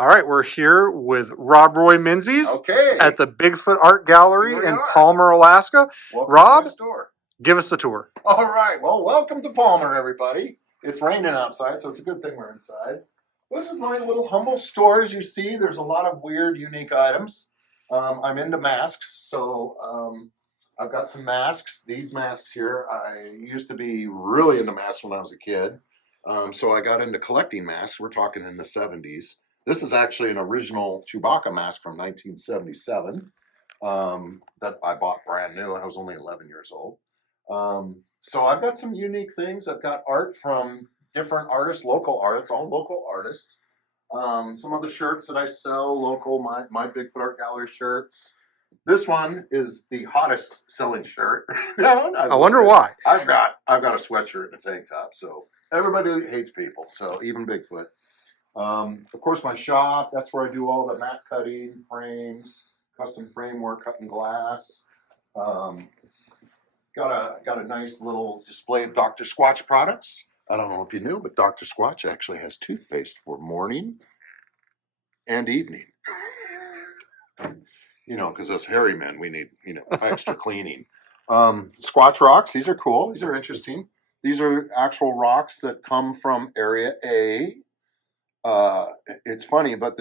All right, we're here with Robroy Menzies Okay. at the Bigfoot Art Gallery Here we in are. Palmer, Alaska. Welcome Rob, to my store. give us the tour. All right. Well, welcome to Palmer, everybody. It's raining outside, so it's a good thing we're inside. This is my little humble store. As you see, there's a lot of weird, unique items. I'm into masks, so I've got some masks. These masks here, I used to be really into masks when I was a kid. So I got into collecting masks. We're talking in the 70s. This is actually an original Chewbacca mask from 1977 that I bought brand new, and I was only 11 years old. So I've got some unique things. I've got art from different artists, local artists, all local artists. Some of the shirts that I sell, local, my Bigfoot Art Gallery shirts. This one is the hottest selling shirt. I wonder why. I've got a sweatshirt and a tank top, so everybody hates people, so even Bigfoot. Of course, my shop, that's where I do all the mat cutting, frames, custom framework, cutting glass. Got a nice little display of Dr. Squatch products. I don't know if you knew, but Dr. Squatch actually has toothpaste for morning and evening. You know, because us hairy men, we need, extra cleaning. Squatch rocks, these are cool. These are interesting. These are actual rocks that come from Area A. It's funny, but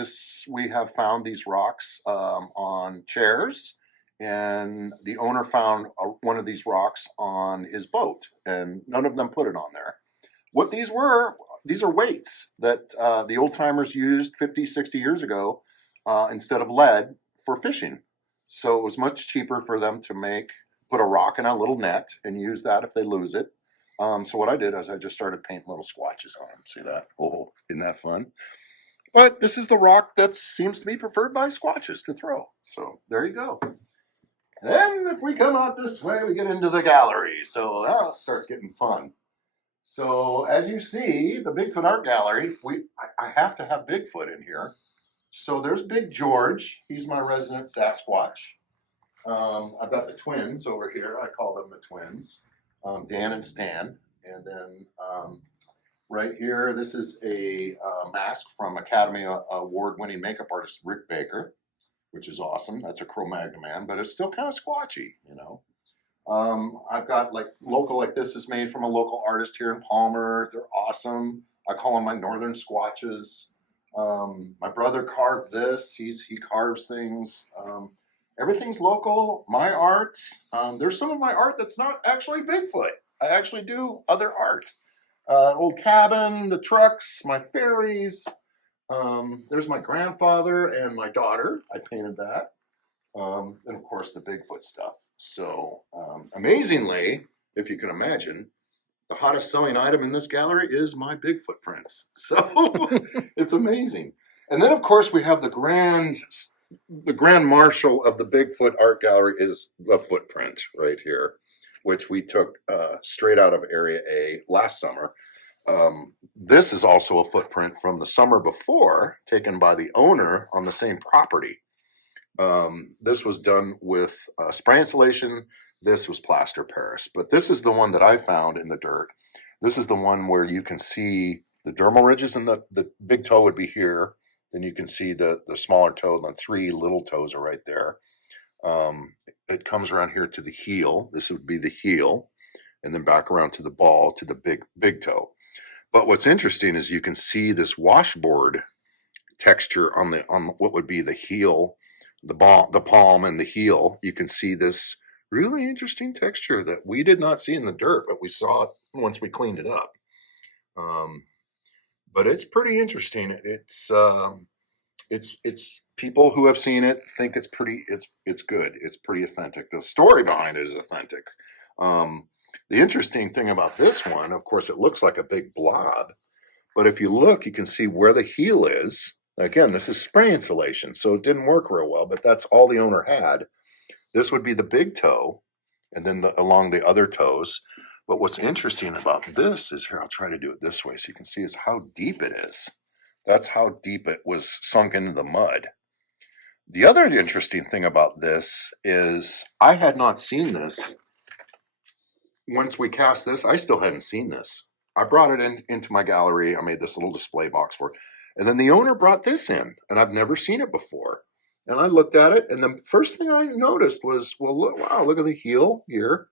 we have found these rocks on chairs, and the owner found one of these rocks on his boat, and none of them put it on there. What these are weights that the old timers used 50, 60 years ago instead of lead for fishing. So it was much cheaper for them to put a rock in a little net and use that if they lose it. So what I did is I just started painting little squatches on them. See that? Oh, isn't that fun? But this is the rock that seems to be preferred by squatches to throw. So there you go. Then if we come out this way, we get into the gallery. So that starts getting fun. So as you see, the Bigfoot Art Gallery, I have to have Bigfoot in here. So there's Big George. He's my resident Sasquatch. I've got the twins over here. I call them the twins, Dan and Stan. And then right here, this is a mask from Academy Award-winning makeup artist Rick Baker, which is awesome. That's a Cro-Magnon man, but it's still kind of squatchy, I've got like this is made from a local artist here in Palmer. They're awesome. I call them my northern squatches. My brother carved this. He carves things. Everything's local. My art. There's some of my art that's not actually Bigfoot. I actually do other art. Old cabin, the trucks, my ferries. There's my grandfather and my daughter. I painted that. And of course the Bigfoot stuff. So amazingly, if you can imagine, the hottest selling item in this gallery is my Bigfoot prints. So it's amazing. And then of course we have the grand marshal of the Bigfoot Art Gallery is the footprint right here, which we took straight out of Area A last summer. This is also a footprint from the summer before, taken by the owner on the same property. This was done with spray insulation. This was plaster Paris, but this is the one that I found in the dirt. This is the one where you can see the dermal ridges, and the big toe would be here. Then you can see the smaller toe, and the three little toes are right there. It comes around here to the heel. This would be the heel, and then back around to the ball to the big toe. But what's interesting is you can see this washboard texture on what would be the heel, the palm and the heel. You can see this really interesting texture that we did not see in the dirt, but we saw it once we cleaned it up. But it's pretty interesting. It's people who have seen it think it's good. It's pretty authentic. The story behind it is authentic. The interesting thing about this one, of course, it looks like a big blob, but if you look, you can see where the heel is. Again, this is spray insulation, so it didn't work real well, but that's all the owner had. This would be the big toe, and then along the other toes. But what's interesting about this is, here, I'll try to do it this way so you can see, is how deep it is. That's how deep it was sunk into the mud. The other interesting thing about this is I had not seen this. Once we cast this, I still hadn't seen this. I brought it into my gallery. I made this little display box for it. And then the owner brought this in, and I've never seen it before. And I looked at it, and the first thing I noticed was, well, look, wow, look at the heel here.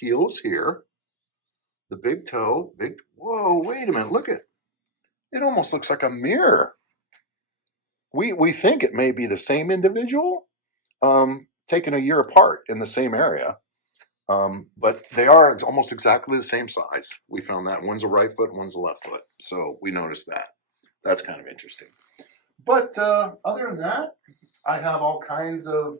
Heel's here. The big toe, whoa, wait a minute, look at, it almost looks like a mirror. We think it may be the same individual, taken a year apart in the same area. But they are almost exactly the same size. We found that one's a right foot, one's a left foot. So we noticed that. That's kind of interesting. But other than that, I have all kinds of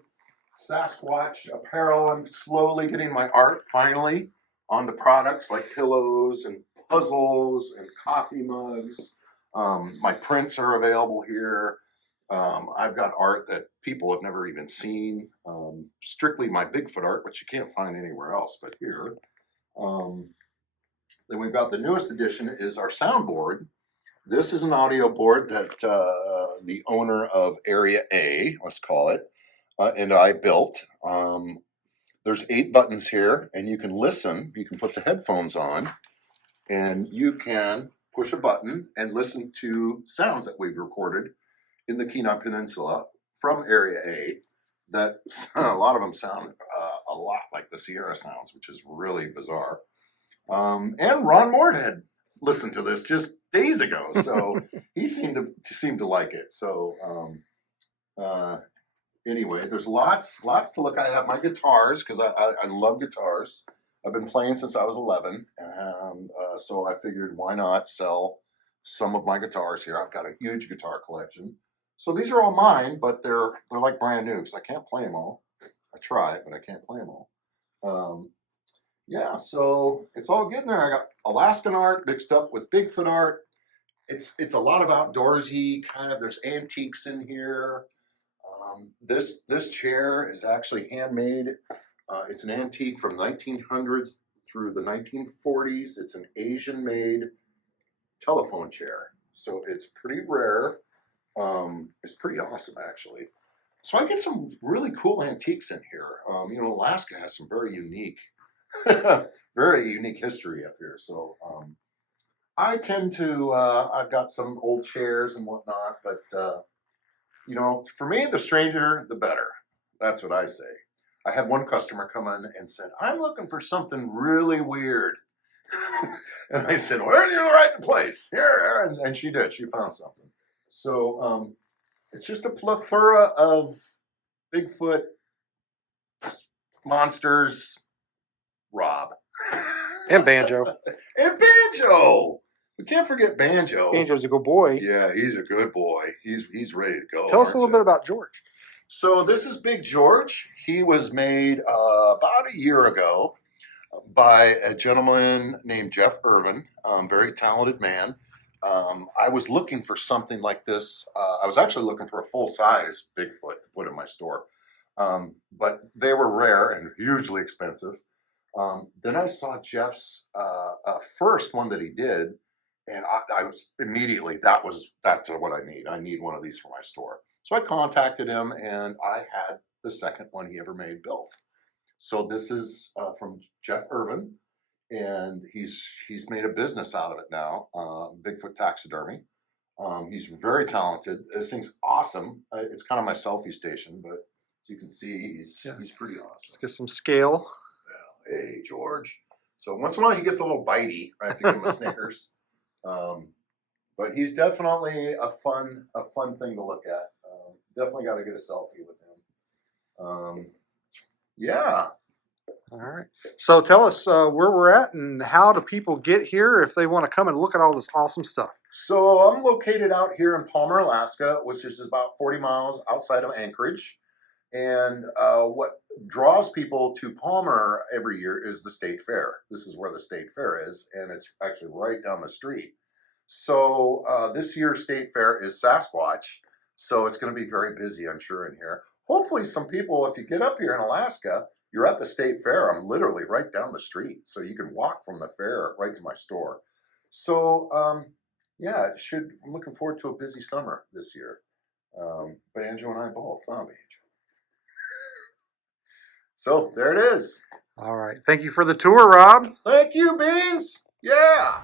Sasquatch apparel. I'm slowly getting my art finally onto products like pillows and puzzles and coffee mugs. My prints are available here. I've got art that people have never even seen. Strictly my Bigfoot art, which you can't find anywhere else but here. Then we've got the newest addition is our soundboard. This is an audio board that the owner of Area A, let's call it, and I built. There's 8 buttons here, and you can listen. You can put the headphones on, and you can push a button and listen to sounds that we've recorded in the Kenai Peninsula from Area A. That a lot of them sound a lot like the Sierra sounds, which is really bizarre. And Ron Moore had listened to this just days ago, so he seemed to like it. So anyway, there's lots to look at. I have my guitars because I love guitars. I've been playing since I was 11, and so I figured why not sell some of my guitars here. I've got a huge guitar collection. So these are all mine, but they're like brand new because I can't play them all. I try, but I can't play them all. Yeah, so it's all getting there. I got Alaskan art mixed up with Bigfoot art. It's a lot of outdoorsy kind of. There's antiques in here. This chair is actually handmade. It's an antique from 1900s through the 1940s. It's an Asian-made telephone chair, so it's pretty rare. It's pretty awesome, actually. So I get some really cool antiques in here. Alaska has some very unique history up here. So I tend to, I've got some old chairs and whatnot, but for me, the stranger, the better. That's what I say. I had one customer come in and said, I'm looking for something really weird. And I said, well, you're in the right place. Here. And she did. She found something. So it's just a plethora of Bigfoot monsters. Rob. And Banjo. And Banjo. We can't forget Banjo. Banjo's a good boy. Yeah, he's a good boy. He's ready to go. Tell us a little bit about George. So this is Big George. He was made about a year ago by a gentleman named Jeff Irvin, very talented man. I was looking for something like this. I was actually looking for a full-size Bigfoot to put in my store, but they were rare and hugely expensive. Then I saw Jeff's first one that he did, and I was immediately, that's what I need. I need one of these for my store. So I contacted him, and I had the second one he ever made built. So this is from Jeff Irvin, and he's made a business out of it now, Bigfoot taxidermy. He's very talented. This thing's awesome. It's kind of my selfie station, but as you can see, he's pretty awesome. Let's get some scale. Yeah. Hey, George. So once in a while he gets a little bitey. I have to give him a Snickers. But he's definitely a fun thing to look at. Definitely got to get a selfie with him. Yeah. All right. So tell us where we're at and how do people get here if they want to come and look at all this awesome stuff. So I'm located out here in Palmer, Alaska, which is about 40 miles outside of Anchorage. And what draws people to Palmer every year is the State Fair. This is where the State Fair is, and it's actually right down the street. So this year's State Fair is Sasquatch, so it's going to be very busy, I'm sure, in here. Hopefully some people, if you get up here in Alaska, you're at the State Fair. I'm literally right down the street, so you can walk from the fair right to my store. So yeah, I'm looking forward to a busy summer this year. Banjo and I both, huh, Banjo? So there it is. All right. Thank you for the tour, Rob. Thank you, Beans. Yeah.